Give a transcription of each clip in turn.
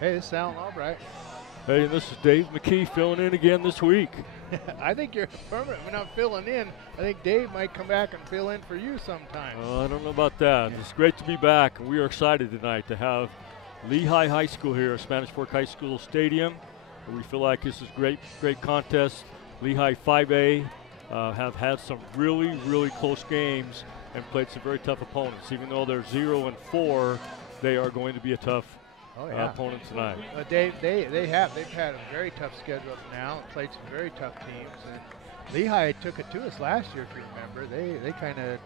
Hey, this is Alan Albright. Hey, this is Dave McKee filling in again this week. I think you're permanent. We're not filling in. I think Dave might come back and fill in for you sometime. I don't know about that. It's great to be back, and we are excited tonight to have Lehi High School here at Spanish Fork High School Stadium. We feel like this is great contest. Lehi 5A have had some really close games and played some very tough opponents. Even though they're 0-4, they are going to be a tough opponent tonight. Dave, they've had a very tough schedule up now and played some very tough teams. And Lehi took it to us last year, if you remember. They kind of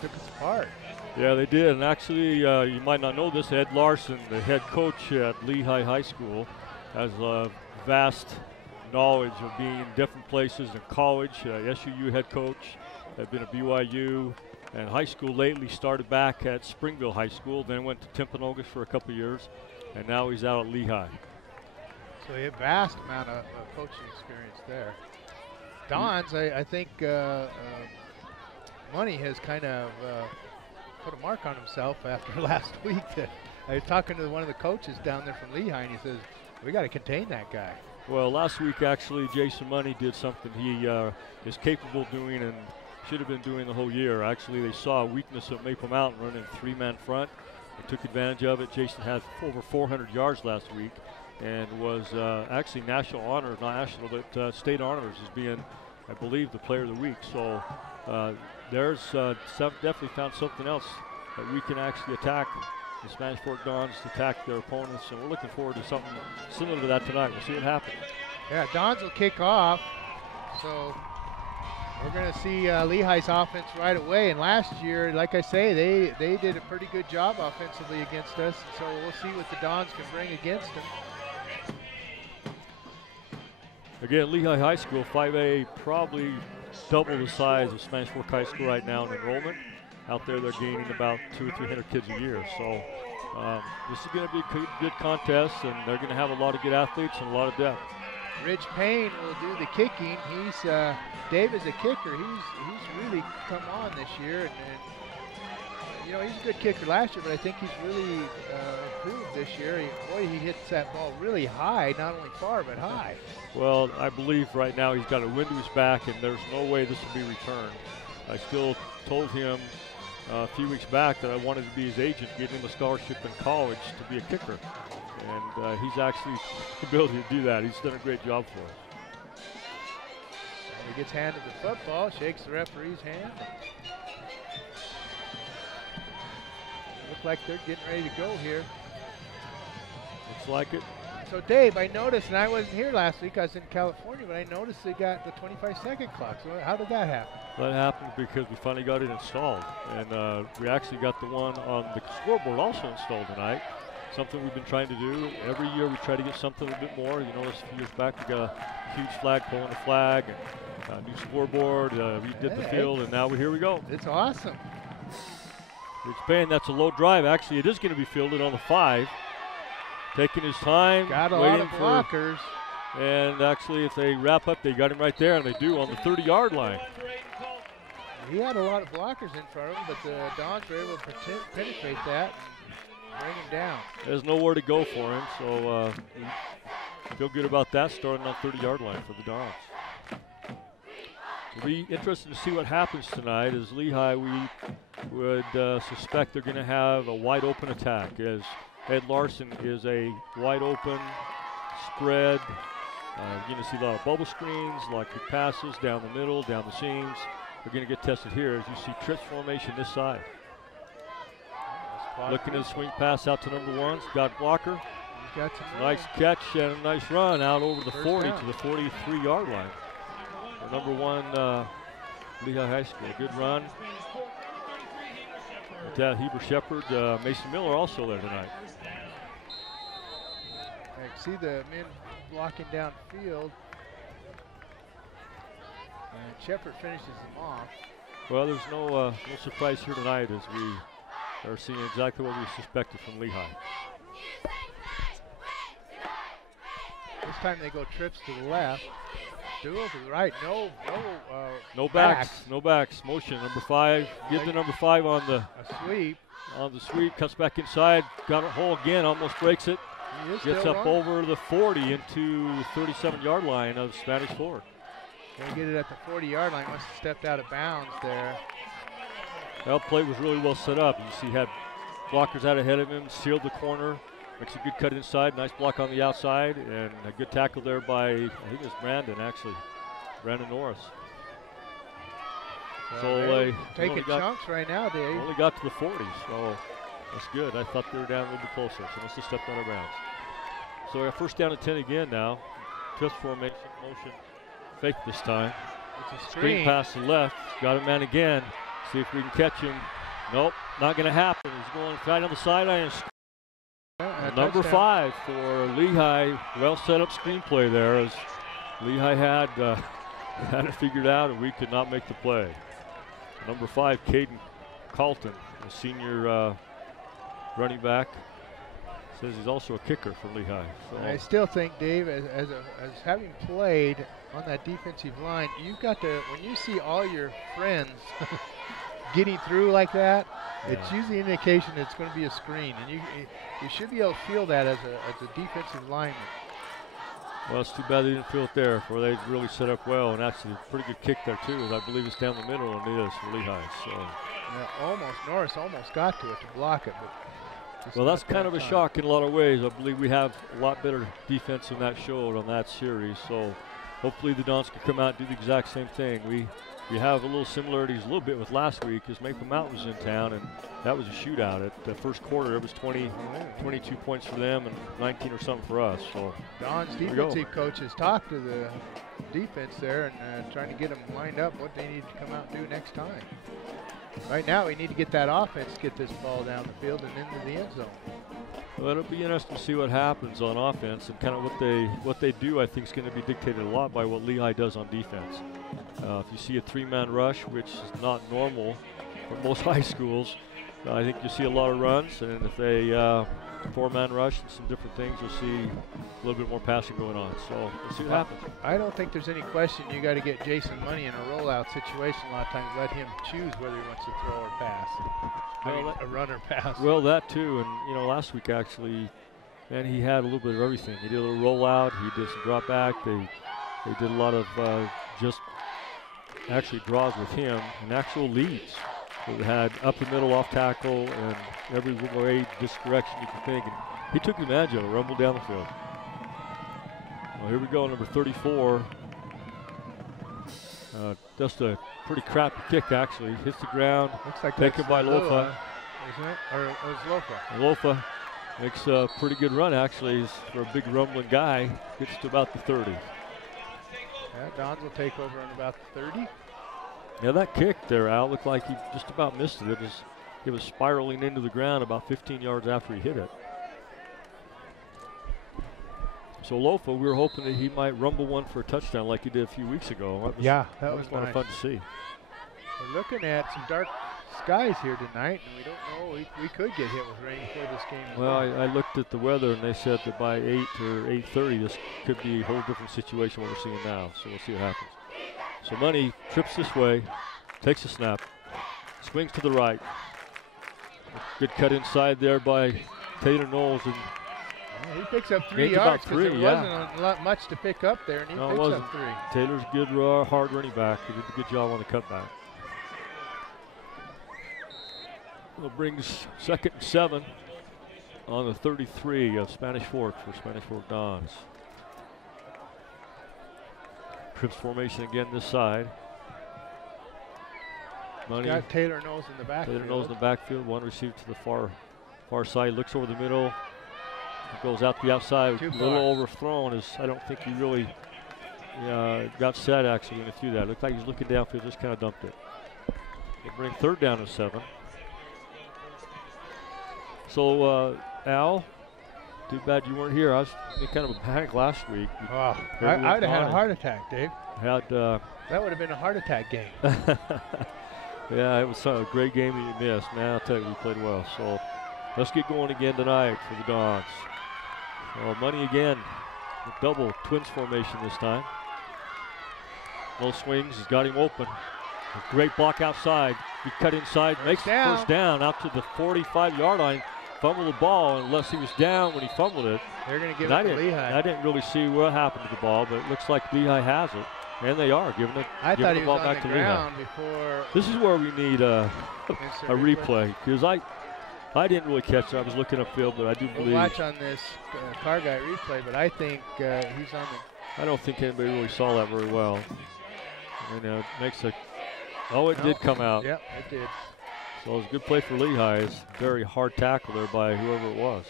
took us apart. Yeah, they did. And actually, you might not know this, Ed Larson, the head coach at Lehi High School, has a vast knowledge of being in different places in college. SUU head coach, had been at BYU, and high school lately started back at Springville High School, then went to Timpanogos for a couple of years, and now he's out at Lehi. So a vast amount of coaching experience there. Don's, I think Money has kind of put a mark on himself after last week. That I was talking to one of the coaches down there from Lehi, and he says, we got to contain that guy. Well, last week actually Jason Money did something he is capable of doing and should have been doing the whole year. Actually, they saw a weakness at Maple Mountain running a three-man front. They took advantage of it. Jason had over 400 yards last week and was actually national honor, not national, but state honors as being, I believe, the player of the week. So there's definitely found something else that we can actually attack. The Spanish Fork Dons attack their opponents, and we're looking forward to something similar to that tonight. We'll see what happens. Yeah, Dons will kick off. So we're going to see Lehi's offense right away. And last year, like I say, they did a pretty good job offensively against us. So we'll see what the Dons can bring against them. Again, Lehi High School, 5A, probably double the size of Spanish Fork High School right now in enrollment. Out there, they're gaining about 200 or 300 kids a year. So this is going to be a good contest, and they're going to have a lot of good athletes and a lot of depth. Rich Payne will do the kicking. Dave is a kicker. He's really come on this year, and you know, he's a good kicker last year, but I think he's really improved this year. He hits that ball really high, not only far but high. Well, I believe right now he's got a wind to his back, and there's no way this will be returned. I still told him a few weeks back that I wanted to be his agent, get him a scholarship in college to be a kicker. And he's actually the ability to do that. He's done a great job for us. And he gets handed the football, shakes the referee's hand. Looks like they're getting ready to go here. Looks like it. So Dave, I noticed, and I wasn't here last week, I was in California, but I noticed they got the 25-second clock. So how did that happen? That happened because we finally got it installed. And we actually got the one on the scoreboard also installed tonight. Something we've been trying to do. Every year we try to get something a bit more. You notice a few years back we got a huge flag pulling a flag, and a new scoreboard, redid the field, and now here we go. It's awesome. Rich Payne, that's a low drive. Actually, it is going to be fielded on the 5. Taking his time, got a lot of blockers. And actually, if they wrap up, they got him right there, and they do on the 30-yard line. He had a lot of blockers in front of him, but the Dons were able to penetrate that and bring him down. There's nowhere to go for him, so feel good about that, starting on 30-yard line for the Dons. It'll be interesting to see what happens tonight. As Lehi, we would suspect they're going to have a wide-open attack, as Ed Larson is a wide-open spread. You're going to see a lot of bubble screens, a lot of quick passes down the middle, down the seams. They're going to get tested here as you see trips formation this side. Looking at the swing pass out to number 1. Got blocker. He's got some nice catch and a nice run out over the 40 to the 43-yard line. For number 1, Lehi High School. Good run. Heber Shepard, Mason Miller also there tonight. I can see the men blocking downfield. And Shepard finishes them off. Well, there's no surprise here tonight as we are seeing exactly what we suspected from Lehi. This time they go trips to the left. Dual to the right. No backs. No backs. Motion. Number 5. Give the number 5 on the a sweep. On the sweep. Cuts back inside. Got a hole again. Almost breaks it. Gets up over the 40 into 37-yard line of Spanish Fork. Gonna get it at the 40-yard line. Must have stepped out of bounds there. Well, play was really well set up. You see, he had blockers out ahead of him, sealed the corner, makes a good cut inside, nice block on the outside, and a good tackle there by, I think it was Brandon, actually. Brandon Norris. So taking chunks right now, Dave. Only got to the 40, so that's good. I thought they were down a little bit closer, so must have stepped out of bounds. So we got first down and 10 again now. Twist formation, motion, fake this time. It's a screen pass to the left. Got a man again. See if we can catch him. Nope, not going to happen. He's going right on the sideline. Number 5 for Lehi. Well set up screenplay there as Lehi had it figured out and we could not make the play. Number 5, Caden Carlton, a senior running back, says he's also a kicker for Lehi. So I still think, Dave, as having played on that defensive line, you've got to, when you see all your friends getting through like that, it's usually an indication it's going to be a screen, and you should be able to feel that as a defensive lineman. Well, it's too bad they didn't feel it there, for they really set up well, and actually a pretty good kick there too, as I believe it's down the middle, and it is for Lehi. So yeah, Norris almost got to it to block it, but well, that's kind of a shock in a lot of ways. I believe we have a lot better defense than that showed on that series, so hopefully the Dons can come out and do the exact same thing. We have a little similarities a little bit with last week as Maple Mountain was in town, and that was a shootout. At the first quarter, it was 22 points for them and 19 or something for us. So Don's defensive coaches talked to the defense there and trying to get them lined up what they need to come out and do next time. Right now, we need to get that offense, get this ball down the field and into the end zone. Well, it'll be interesting to see what happens on offense, and kind of what they do. I think is going to be dictated a lot by what Lehi does on defense. If you see a 3-man rush, which is not normal for most high schools, I think you see a lot of runs, and if they 4-man rush and some different things, you'll see a little bit more passing going on. So we'll see what happens. I don't think there's any question you got to get Jason Money in a rollout situation. A lot of times, let him choose whether he wants to throw or pass. A run or pass. Well, that too, and last week actually, man, he had a little bit of everything. He did a little rollout, he did some drop back. They did a lot of just actually draws with him and actual leads. So they had up the middle, off tackle, and every way, this direction you can think. And he took advantage of it, rumbled down the field. Well, here we go, number 34. Just a pretty crappy kick, actually. Hits the ground, looks like taken by Lofa. Isn't it? Or it was Lofa. Lofa makes a pretty good run, actually. He's for a big rumbling guy. Gets to about the 30. Yeah, Dons will take over on about the 30. Yeah, that kick there, Al, looked like he just about missed it. It was spiraling into the ground about 15 yards after he hit it. So Lofa, we were hoping that he might rumble one for a touchdown like he did a few weeks ago. That was a lot of fun to see. We're looking at some dark skies here tonight, and we don't know. We could get hit with rain before this game. Well, I looked at the weather, and they said that by 8 or 8:30, this could be a whole different situation what we're seeing now. So we'll see what happens. So Money trips this way, takes a snap, swings to the right. Good cut inside there by Taylor Knowles. And he picks up 3 yards because there wasn't much to pick up there, and he picks up 3. Taylor's a good, hard running back. He did a good job on the cutback. Well, it brings 2nd and 7 on the 33 of Spanish Fork for Spanish Fork Dons. Trips formation again this side. Money. Got Taylor Knowles in the backfield. Taylor Knowles in the backfield. One receiver to the far side. Looks over the middle. Goes out the outside. A little overthrown. I don't think he really got set actually when he threw that. Looked like he was looking downfield. Just kind of dumped it. They bring 3rd down and 7. So Al, too bad you weren't here. I was in kind of a panic last week. Oh, I'd have had a heart attack, Dave. That would have been a heart attack game. Yeah, it was a great game that you missed. Man, I'll tell you, we played well. So let's get going again tonight for the Dons. Well, Money again, double twins formation this time. No swings, he's got him open. A great block outside. He cut inside, makes first down out to the 45-yard line. fumble the ball unless he was down when he fumbled it. They're going to give And it to Lehi. I didn't really see what happened to the ball, but it looks like Lehi has it. And they are giving it. I thought the he ball was on back the to ground Lehi. before. This is where we need a replay. Because I didn't really catch it. I was looking upfield, but I do believe. We'll watch on this car guy replay, but I think he's on the. I don't think anybody really saw that very well. And it makes a. Oh, it did come out. Yep, it did. So it was a good play for Lehi. It's a very hard tackle there by whoever it was.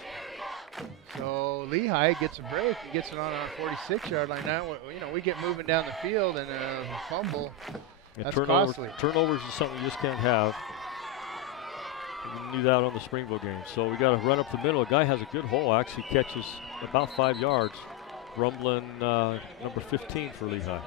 So Lehi gets a break. He gets it on our 46-yard line. Now, we get moving down the field and a fumble. Yeah, That's costly. Turnovers is something you just can't have. We knew that on the Springville game. So we got to run up the middle. A guy has a good hole. Actually catches about 5 yards. Rumbling number 15 for Lehi.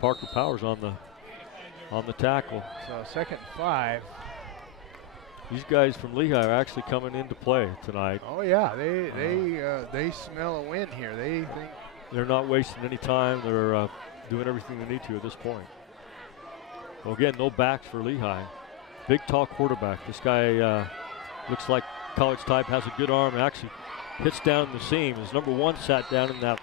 Parker Powers on the tackle. So 2nd and 5. These guys from Lehi are actually coming into play tonight. Oh yeah, they smell a win here. They think they're not wasting any time. They're doing everything they need to at this point. Well, again, no backs for Lehi. Big, tall quarterback. This guy looks like college type, has a good arm, actually hits down the seam. His number 1 sat down in that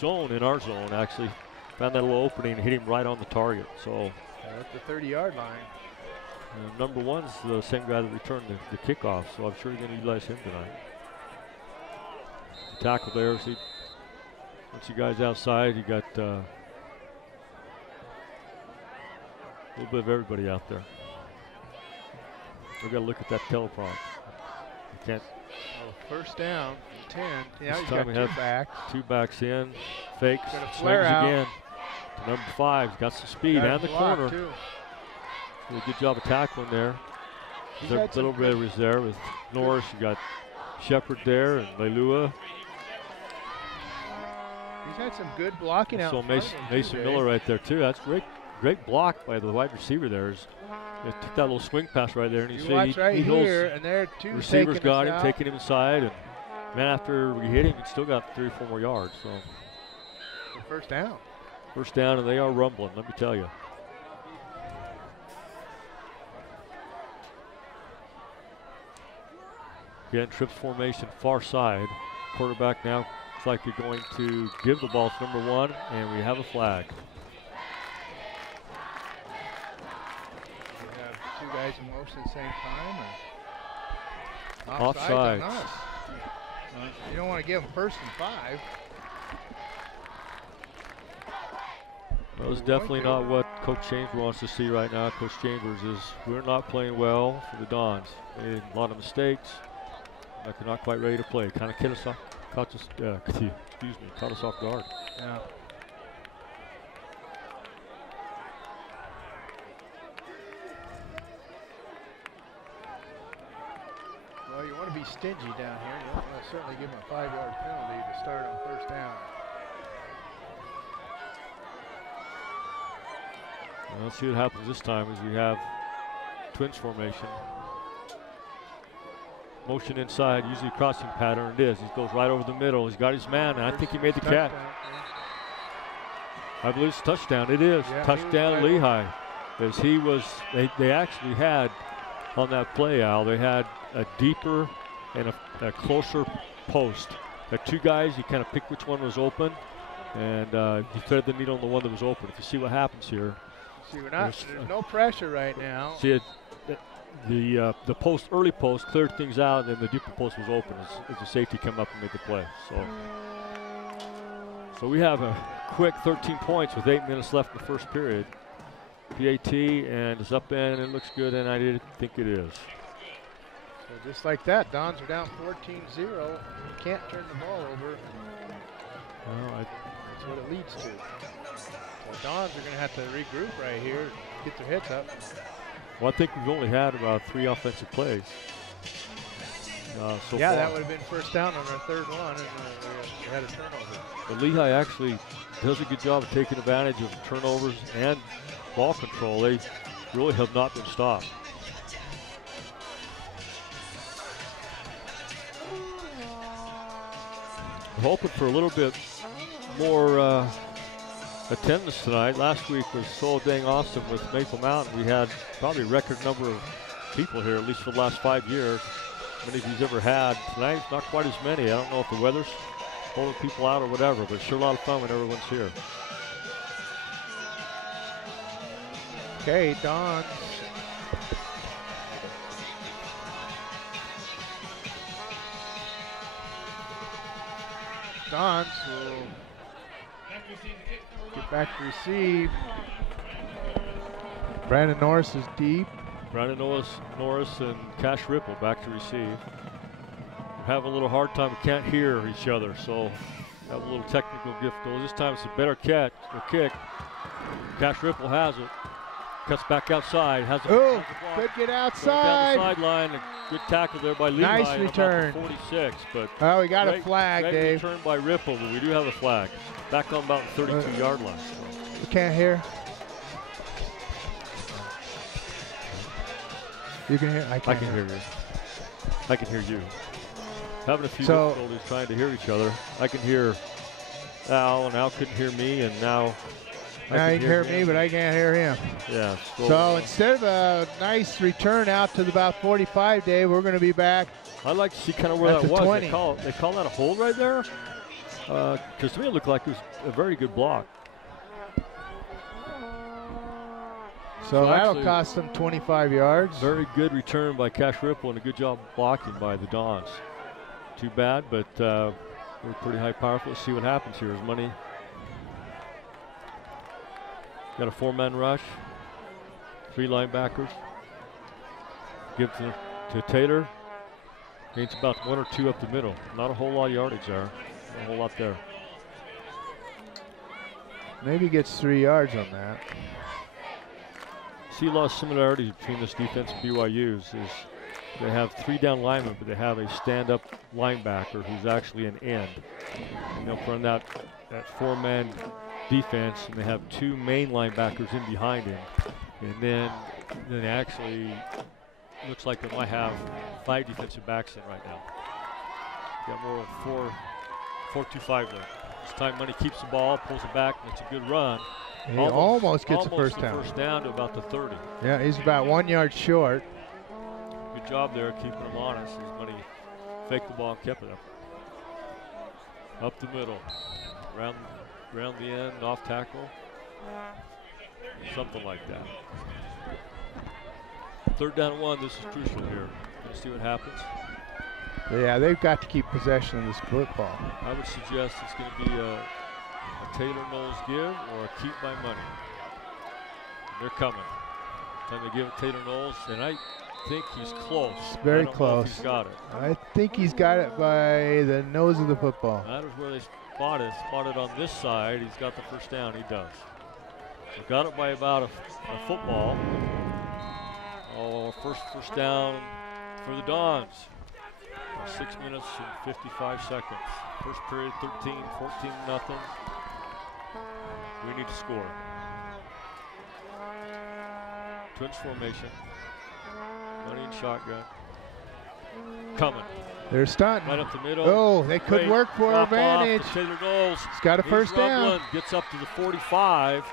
zone, in our zone, actually. Found that little opening and hit him right on the target. So at the 30-yard line. Number 1's the same guy that returned the kickoff, so I'm sure he's going to utilize him tonight. Tackle there. See, once you guys outside, you got a little bit of everybody out there. We've got to look at that teleprompter. You can't. Well, 1st down, 10. Yeah, this he's time got we 2 have backs. 2 backs in. Fakes. Swings again. To number 5. He's got some speed and the corner. Too. Did a good job of tackling there. There's a little bit of reserve with Norris. You got Shepard there and Leilua. He's had some good blocking out. So Mason Miller right there too. That's great block by the wide receiver there. He took that little swing pass right there, and you watch right here, and there are 2 receivers got him, taking him inside, and man, after we hit him, he still got 3 or 4 more yards. So 1st down. 1st down, and they are rumbling. Let me tell you. Again, trips formation, far side. Quarterback now looks like you're going to give the ball to number 1, and we have a flag. We have 2 guys in motion at the same time. Or offside. On us. You don't want to give them 1st and 5. That was definitely not what Coach Chambers wants to see right now. Coach Chambers is, we're not playing well for the Dons. They made a lot of mistakes. They're not quite ready to play. Kind of caught us off guard. Yeah. Well, you want to be stingy down here. You don't want to certainly give them a 5-yard penalty to start on 1st down. Well, let's see what happens this time as we have twins formation. Motion inside, usually crossing pattern. It is. He goes right over the middle. He's got his man, and I think he made the catch. I believe it's a touchdown. It is. Yeah, touchdown Lehi. As he was, they actually had on that play, Al, they had a deeper and a closer post. Got 2 guys, you kind of pick which one was open, and he threaded the needle on the one that was open. If you see what happens here. See, there's no pressure right now. See it. The early post cleared things out, and then the deeper post was open as the safety came up and made the play. So we have a quick 13 points with 8 minutes left in the 1st period. PAT, and it's up in, and it looks good, and I didn't think it is. So just like that, Dons are down 14-0. You can't turn the ball over. Well, that's what it leads to. So Dons are going to have to regroup right here, get their heads up. Well, I think we've only had about 3 offensive plays so far. That would have been 1st down on our 3rd one, and we had a turnover. But Lehi actually does a good job of taking advantage of turnovers and ball control. They really have not been stopped. We're hoping for a little bit more attendance tonight. Last week was so dang awesome with Maple Mountain. We had probably a record number of people here, at least for the last 5 years. Many of you've ever had. Tonight, not quite as many. I don't know if the weather's holding people out or whatever, but it's sure a lot of fun when everyone's here. Okay, Dons. Dons will get back to receive. Brandon Norris is deep. Brandon Norris and Cash Ripple back to receive. We're having a little hard time. We can't hear each other, so have a little technical difficulty. This time it's a better catch or kick. Cash Ripple has it. Cuts back outside. Has it. Could get outside. Down the sideline. A good tackle there by Lehi. Nice return. 46, but we got a flag, great Dave. Return by Ripple, but we do have a flag. Back on about 32-yard line. We can't hear. You can hear? I can hear you. I can hear you. Having a few difficulties trying to hear each other. I can hear Al, and Al couldn't hear me, and now he can hear me, but I can't hear him. Yeah. So instead of a nice return out to about 45, Dave, we're going to be back. I'd like to see kind of where that was. 20. They call that a hold right there? Because to me it looked like it was a very good block. So that'll cost them 25 yards. Very good return by Cash Ripple and a good job blocking by the Dons. Too bad, but we're pretty high powerful. Let's see what happens here. Is money. Got a 4-man rush. 3 linebackers. Gives it to Taylor. Gains about 1 or 2 up the middle. Not a whole lot of yardage there. Not a whole lot there. Maybe gets 3 yards on that. See a lot of similarities between this defense and BYU's. Is they have 3 down linemen, but they have a stand-up linebacker who's actually an end. You know, from that 4-man defense, and they have 2 main linebackers in behind him, and then actually looks like they might have 5 defensive backs in right now. Got more of 4-2-5 there. This time Money keeps the ball, pulls it back, and it's a good run. He almost gets a first down. First down to about the 30. Yeah, he's about 1 yard short. Good job there keeping him honest as Money faked the ball and kept it up. Up the middle, around the end, off tackle, something like that. 3rd down and 1, this is crucial here. Let's see what happens. Yeah, they've got to keep possession of this football. I would suggest it's going to be a Taylor Knowles give or a keep by Money. And they're coming. Time they give it Taylor Knowles, and I think he's close. Very I don't close. know if he's got it. I think he's got it by the nose of the football. That is where they spotted on this side. He's got the first down. He does. So got it by about a football. Oh, first down for the Dons. 6 minutes and 55 seconds. First period, 13-14 nothing. We need to score. Twins formation. Money in shotgun. Coming. They're stunting. Right up the middle. Oh, they could work for advantage. Taylor Knowles. He's got a first down. Gets up to the 45.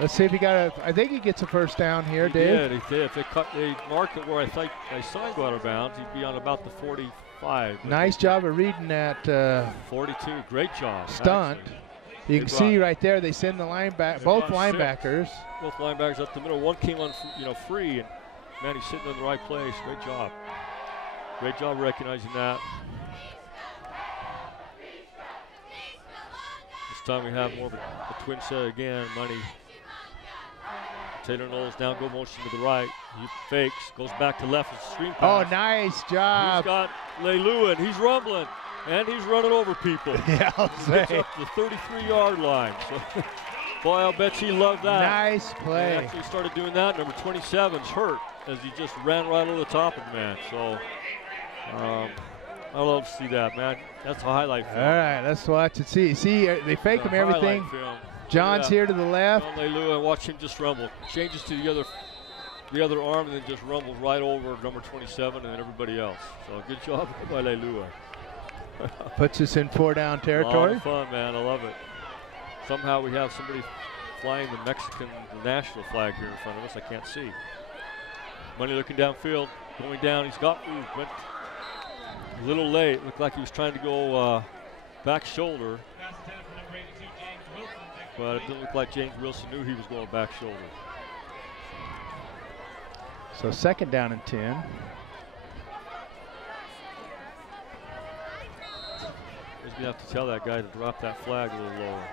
Let's see if he got I think he gets a first down here, Dave. He did. If they mark it where I think I saw him go out of bounds, he'd be on about the 45. Nice job of reading that. 42. Great job. Stunt. Actually. You can see right there they send the both linebackers. Both linebackers up the middle. One came on, free, and man, he's sitting in the right place. Great job. Great job recognizing that. This time we have more of a twin set again. Money. Taylor Knowles down, go motion to the right. He fakes, goes back to left with a screen pass. Oh, nice job. He's got Lehi, and he's rumbling, and he's running over people. Yeah, I'll say. Gets up to the 33-yard line. So, boy, I'll bet he loved that. Nice play. He actually started doing that. Number 27's hurt as he just ran right over the top of the man. So, I love to see that, man. That's a highlight film. All right, let's watch it. See, they fake him everything. John's here to the left. John Lehi, and watch him just rumble. Changes to the other arm and then just rumbles right over number 27 and everybody else. So good job by Lehi. Puts us in 4 down territory. A lot of fun, man. I love it. Somehow we have somebody flying the Mexican national flag here in front of us. I can't see. Money looking downfield, going down. He's got room. Went a little late. Looked like he was trying to go back shoulder. But it didn't look like James Wilson knew he was going back shoulder. So 2nd down and 10. He's gonna have to tell that guy to drop that flag a little lower.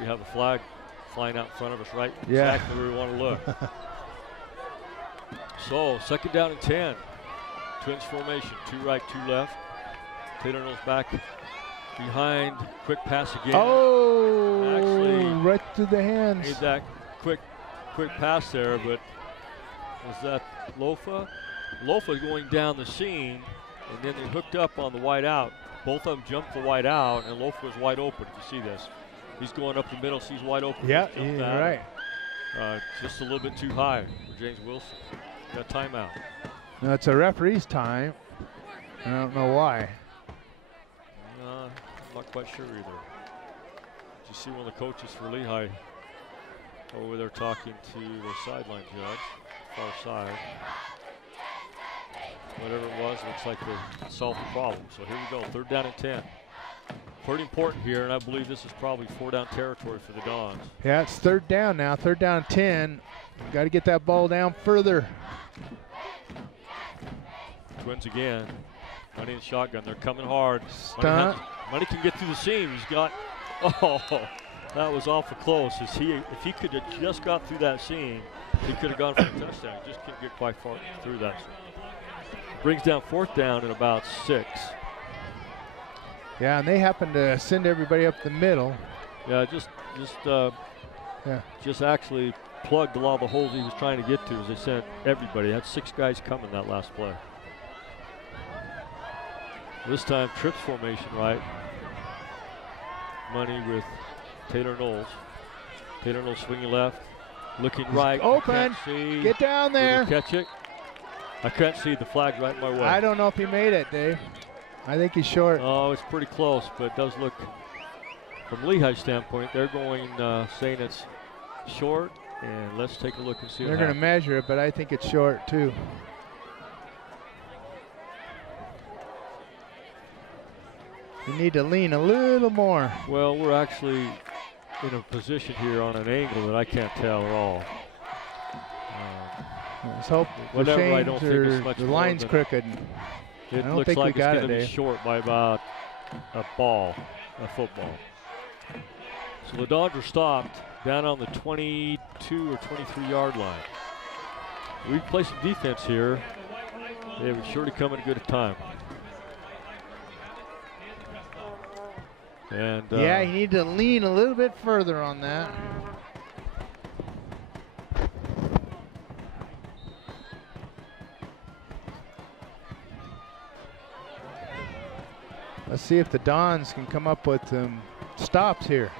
We have a flag flying out in front of us, right? Yeah. Exactly where we want to look. So 2nd down and 10. Twins formation, 2 right, 2 left. Taylor Knowles back behind, quick pass again. Oh, actually right through the hands. Made that quick pass there, but was that Lofa? Lofa going down the seam, and then they hooked up on the wide out. Both of them jumped the wide out, and Lofa was wide open. If you see this, he's going up the middle, so he's wide open. Yeah, right. Just a little bit too high for James Wilson. Got timeout. No, it's a referee's time. I don't know why. I'm not quite sure either. Did you see one of the coaches for Lehi over there talking to the sideline judge, far side? Whatever it was, looks like they solved the problem. So here we go, 3rd down and 10. Pretty important here, and I believe this is probably 4-down territory for the Dons. Yeah, it's 3rd down now, 3rd down and 10. Got to get that ball down further. Twins again. Money in shotgun. They're coming hard. Stunt. Money can get through the seam. He's got. Oh, that was awful close. If he could have just got through that seam, he could have gone for a touchdown. He just couldn't get quite far through that seam. Brings down 4th down and about 6. Yeah, and they happen to send everybody up the middle. Yeah, just actually plugged a lot of the holes he was trying to get to as they sent everybody. Had 6 guys coming that last play. This time, trips formation right. Money with Taylor Knowles. Taylor Knowles swinging left, looking right. Open. Get down there. Catch it. I can't see the flag right in my way. I don't know if he made it, Dave. I think he's short. Oh, it's pretty close, but it does look, from Lehi's standpoint, they're going saying it's short. And let's take a look and see. They're going to measure it, but I think it's short too. You need to lean a little more. Well, we're actually in a position here on an angle that I can't tell at all. Let's hope whatever, I don't think it's much the more line's than, crooked. It looks like it's going to be short by about a football. So the Dons are stopped down on the 22 or 23-yard line. We play some defense here. They would surely come at a good time. And yeah, you need to lean a little bit further on that. Let's see if the Dons can come up with some stops here.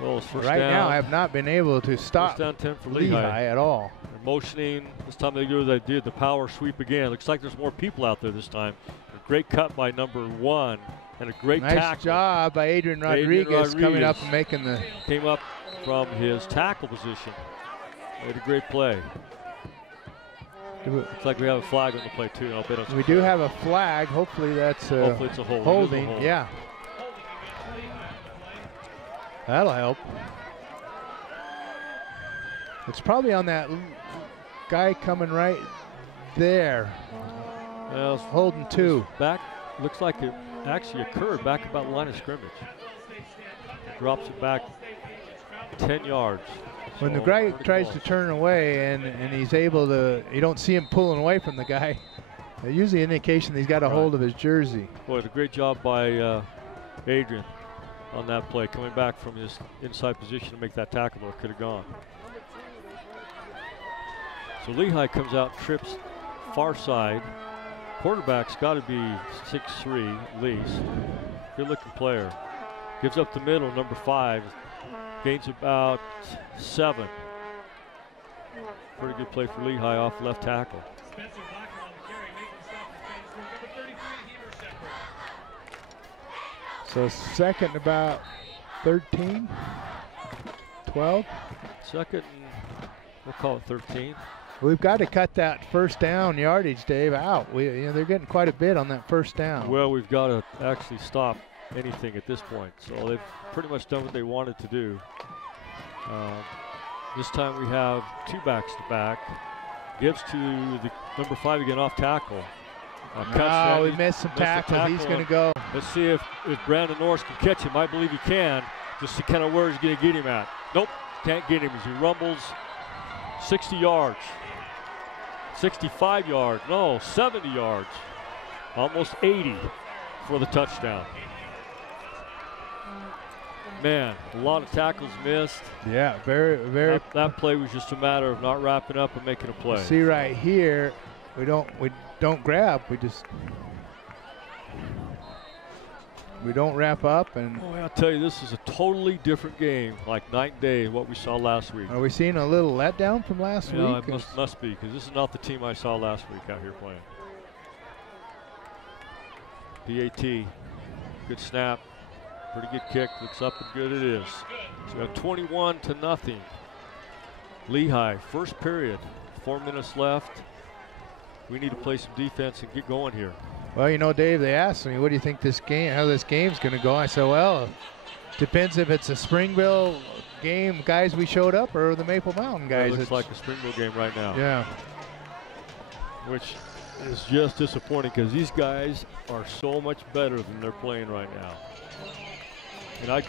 Well, first right down. now, I have not been able to stop first down 10 for Lehi at all. They're motioning. This time they do as they did, the power sweep again. Looks like there's more people out there this time. A great cut by number 1 and a great tackle. Nice job by Adrian Rodriguez coming up and making the. Came up from his tackle position. Made a great play. Looks like we have a flag on the play too. I'll bet it's we do have a flag. Hopefully that's hopefully it's a hold. Holding. A hold. Yeah. That'll help. It's probably on that guy coming right there. Well, holding 2. Back. Looks like it actually occurred back about the line of scrimmage. Drops it back 10 yards. When the guy tries to turn away and he's able to, you don't see him pulling away from the guy. Usually indication he's got a hold of his jersey. Boy, a great job by Adrian on that play, coming back from his inside position to make that tackle, or it could have gone. So Lehi comes out, trips far side. Quarterback's got to be 6'3", at least. Good looking player. Gives up the middle, number 5. Gains about 7. Pretty good play for Lehi off left tackle. So second about 13. 12. Second and we'll call it 13. We've got to cut that first down yardage, Dave, out. They're getting quite a bit on that first down. Well, we've got to actually stop anything at this point. So they've pretty much done what they wanted to do. This time we have 2 backs to back. Gives to the number 5 again off tackle. We missed some tackles. He's going to go. Let's see if Brandon Norris can catch him. I believe he can. Just see kind of where he's going to get him at. Nope, can't get him as he rumbles 60 yards. 65 yards, no, 70 yards. Almost 80 for the touchdown. Man, a lot of tackles missed. Yeah, very. That play was just a matter of not wrapping up and making a play. See right here, we don't grab. We don't wrap up. And boy, I'll tell you, this is a totally different game, like night and day, what we saw last week. Are we seeing a little letdown from last week? It must be, because this is not the team I saw last week out here playing. PAT, good snap. Pretty good kick, looks up and good it is. So we have 21-0. Lehi, first period, 4 minutes left. We need to play some defense and get going here. Well, Dave, they asked me, what do you think how this game's going to go? I said, well, depends if it's a Springville game, guys we showed up, or the Maple Mountain guys. It looks like a Springville game right now. Yeah. Which is just disappointing because these guys are so much better than they're playing right now. And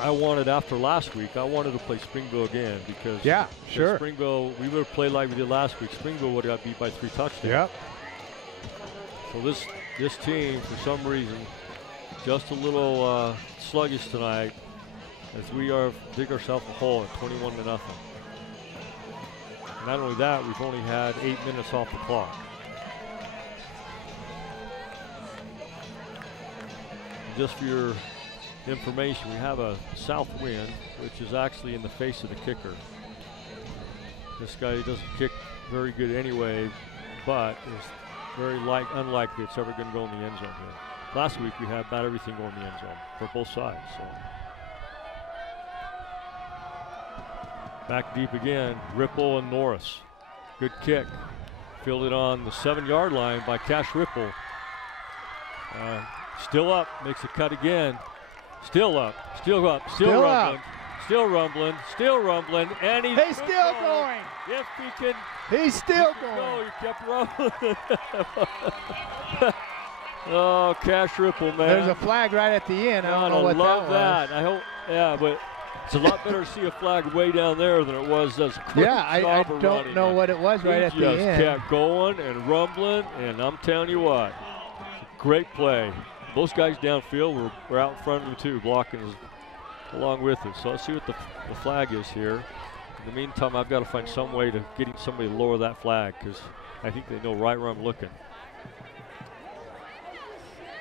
I wanted, after last week, I wanted to play Springville again because Springville, we would have played like we did last week. Springville would have got beat by 3 touchdowns. Yep. So this team, for some reason, just a little sluggish tonight as we dig ourselves a hole at 21-0. Not only that, we've only had 8 minutes off the clock. Just for your information, we have a south wind, which is actually in the face of the kicker. This guy doesn't kick very good anyway, but it's very unlikely it's ever going to go in the end zone here. Last week we had about everything going in the end zone for both sides. So back deep again, Ripple and Norris. Good kick. Fielded on the 7-yard line by Cash Ripple. Still up, makes a cut again. Still up, still rumbling, still rumbling, and he's still going. If he can, he's still going. No, he kept rumbling. Oh, Cash Ripple, man. There's a flag right at the end. I don't know what love that was. I hope, yeah, but it's a lot better to see a flag way down there than it was as quick. Yeah, I don't know what it was right at the end. He just kept going and rumbling, and I'm telling you what, great play. Those guys downfield were out in front of him too, blocking along with it. So let's see what the flag is here. In the meantime, I've got to find some way to getting somebody to lower that flag because I think they know right where I'm looking.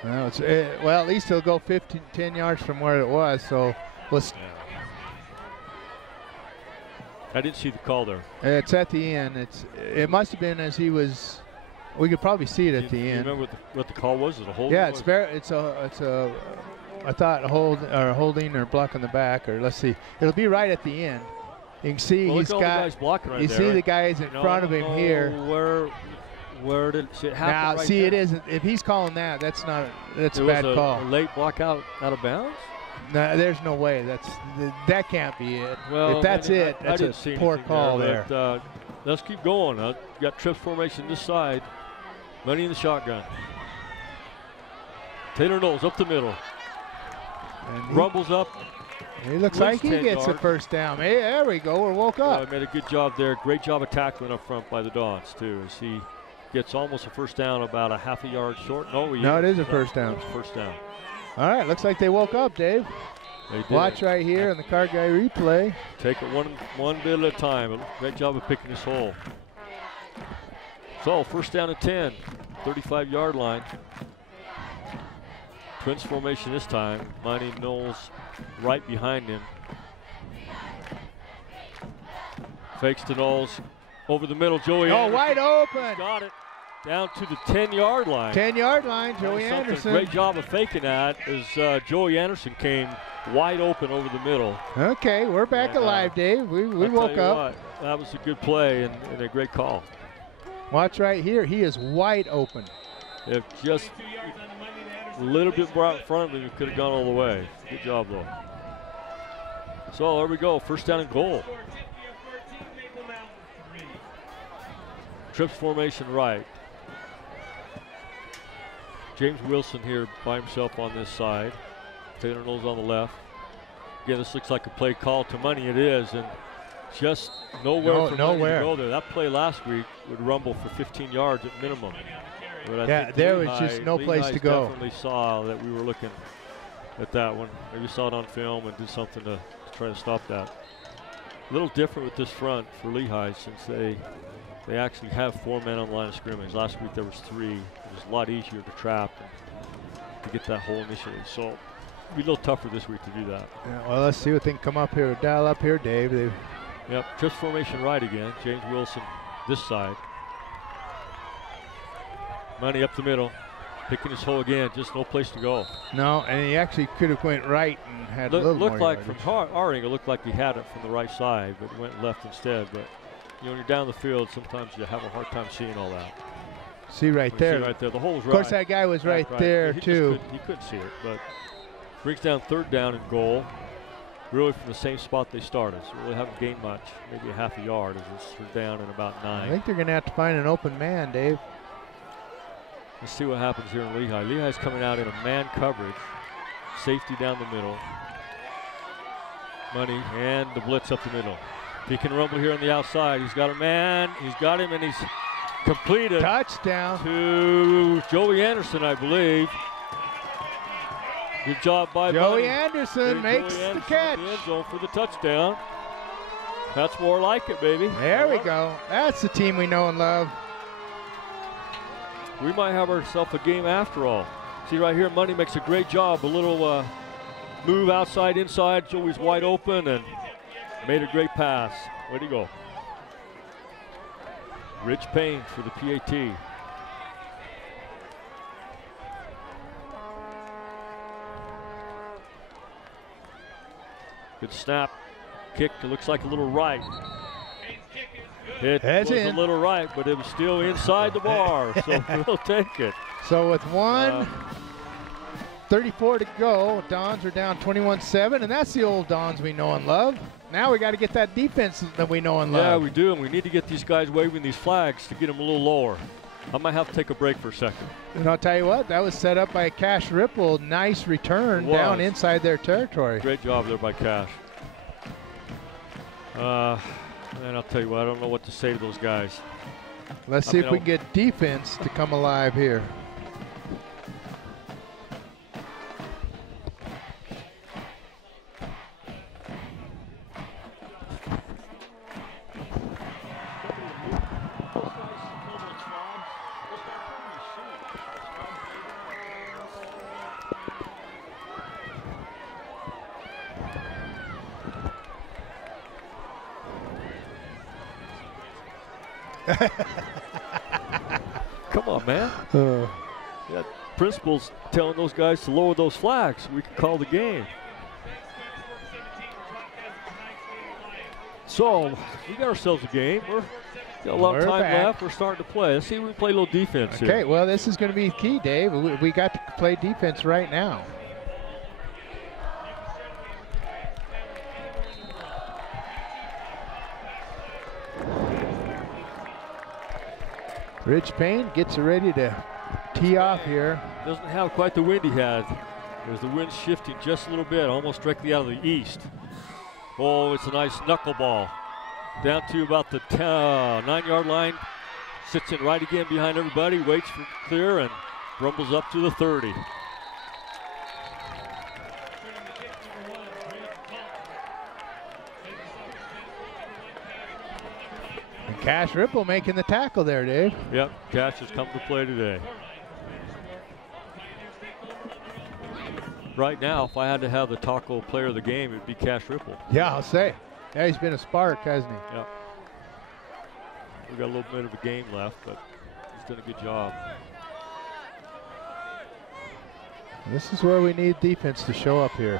Well, at least he'll go 10 yards from where it was. So let's. I didn't see the call there. It's at the end. It must have been as he was. We could probably see it at the end. You remember what the call was? Is it a hold? Yeah, it's a. I thought holding or blocking the back, or let's see. It'll be right at the end. You can see he's got. Guys blocking right you there, see right? the guys in front of him here. Where did it happen? Now, right see, there? it isn't. If he's calling that, that's a bad was call. A late block out of bounds. No, there's no way. That can't be it. Well, if that's it, that's a poor call there. But, let's keep going. Got trips formation this side. Money in the shotgun. Taylor Knowles up the middle. And rumbles up. He looks like he gets a first down. Hey, there we go. We're woke up. Made a good job there. Great job of tackling up front by the Dons too, as he gets almost a first down, about a half a yard short. No, it is a first down. It's a first down. All right, looks like they woke up, Dave. They did. Watch right here on the Card Guy replay. Take it one bit at a time. Great job of picking this hole. So first down and 10, 35-yard line. Twins formation this time. Monty Knowles right behind him. Fakes to Knowles over the middle. Joey Anderson. Wide open. Got it. Down to the 10-yard line. 10-yard line, Joey Anderson. Great job of faking that as Joey Anderson came wide open over the middle. Okay, we're back alive, Dave. We woke up. What, that was a good play and a great call. Watch right here. He is wide open. If just a little bit more out in front of him, he could have gone all the way. Good job, though. So there we go. First down and goal. Trips formation right. James Wilson here by himself on this side. Taylor Knowles on the left. Again, this looks like a play call to money. It is, and just nowhere for Money to go there. That play last week would rumble for 15 yards at minimum. But yeah, there was just no place to go. Definitely saw that we were looking at that one. Maybe saw it on film and did something to try to stop that. A little different with this front for Lehi since they actually have 4 men on the line of scrimmage. Last week there was 3. It was a lot easier to trap and to get that hole initially. So it'll be a little tougher this week to do that. Yeah, well, let's see what they can come up here, dial up here, Dave. Yep, trips formation right again. James Wilson this side. Money up the middle, picking his hole again, just no place to go. No, and he actually could have went right and had a little more looked like yardage. from our angle, looked like he had it from the right side, but he went left instead. But you know, when you're down the field, sometimes you have a hard time seeing all that. See right there. See right there, the hole was right. Of course, that guy was right there too. He couldn't see it, but brings down third down and goal. Really from the same spot they started, so really haven't gained much, maybe a half a yard as it's down in about 9. I think they're going to have to find an open man, Dave. Let's see what happens here in Lehi. Lehi's coming out in a man coverage. Safety down the middle. Money and the blitz up the middle. He can rumble here on the outside. He's got a man. He's got him, and he's completed. Touchdown. To Joey Anderson, I believe. Good job by Joey Anderson makes the catch. In the end zone for the touchdown. That's more like it, baby. There we go. That's the team we know and love. We might have ourselves a game after all. See right here, Money makes a great job. A little move outside, inside. Joey's wide open and made a great pass. Way to go. Rich Payne for the PAT. Good snap. Kick, it looks like a little right. It was a little right, but it was still inside the bar, so we'll take it. So with 1:34 to go, Dons are down 21-7, and that's the old Dons we know and love. Now we got to get that defense that we know and love. Yeah, we do, and we need to get these guys waving these flags to get them a little lower. I might have to take a break for a second. And I'll tell you what, that was set up by Cash Ripple. Nice return down inside their territory. Great job there by Cash. And I'll tell you what, I don't know what to say to those guys. Let's see if we can get defense to come alive here. Come on, man. Yeah, principal's telling those guys to lower those flags so we can call the game. So we got ourselves a game. We're got a lot of time left. We're starting to play. Let's see if we can play a little defense here. Okay, well, this is going to be key, Dave. We got to play defense right now. Rich Payne gets ready to tee off here. Doesn't have quite the wind he had. There's the wind shifting just a little bit, almost directly out of the east. Oh, it's a nice knuckleball. Down to about the 9-yard line. Sits in right again behind everybody, waits for clear, and rumbles up to the 30. And Cash Ripple making the tackle there, Dave. Yep, Cash has come to play today. Right now, if I had to have the taco player of the game, it'd be Cash Ripple. Yeah, I'll say. Yeah, he's been a spark, hasn't he? Yep. We've got a little bit of a game left, but he's done a good job. This is where we need defense to show up here.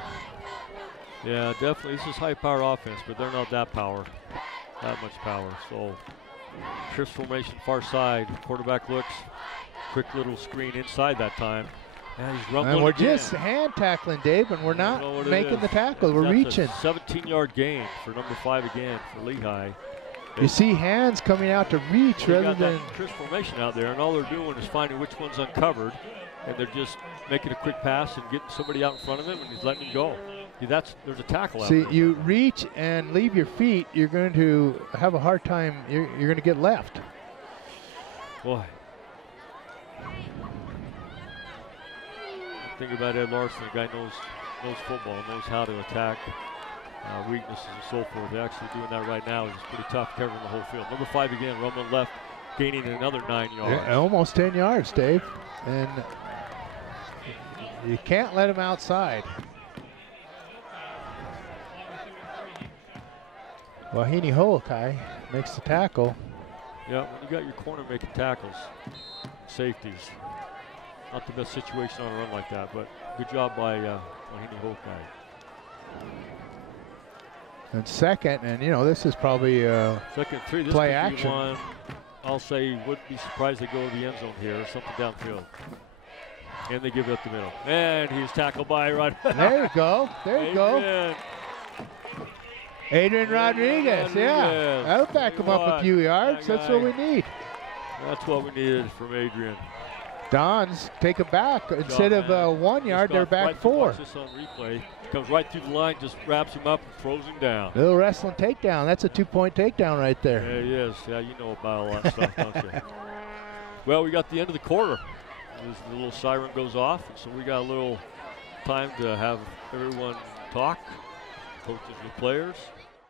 Yeah, definitely. This is high-power offense, but they're not that much power. So, Trips formation, far side. Quarterback looks. Quick little screen inside that time. Yeah, he's rumbling and we're again. just hand tackling, Dave, and we're not making the tackle. We're reaching. 17-yard gain for number 5 again for Lehi. You see hands coming out to reach rather than that Trips formation out there, and all they're doing is finding which one's uncovered, and they're just making a quick pass and getting somebody out in front of him, and he's letting him go. There's a tackle out there. See, you reach and leave your feet, you're going to have a hard time. You're going to get left. Boy. Think about Ed Larson. The guy knows football, knows how to attack weaknesses and so forth. They're actually doing that right now. It's pretty tough covering the whole field. Number 5 again, rumbling left, gaining another 9 yards. Yeah, almost 10 yards, Dave. And you can't let him outside. Wahine Holokai makes the tackle. Yeah, when you got your corner making tackles, safeties, not the best situation on a run like that, but good job by Wahine Holokai. And second, and you know, this is probably second 3. This play could be action. One, I'll say, wouldn't be surprised they go to the end zone here, something downfield. And they give it up the middle. And he's tackled by There you go. There you go. Adrian Rodriguez, yeah. That'll back him up a few yards. That's what we need. That's what we needed from Adrian. Dons take it back. Instead of 1 yard, they're back 4. Watch this on replay. Comes right through the line, just wraps him up and throws him down. Little wrestling takedown. That's a 2-point takedown right there. Yeah, he is. Yeah, you know about all that stuff, don't you? Well, we got the end of the quarter. The little siren goes off, so we got a little time to have everyone talk, coaches with players.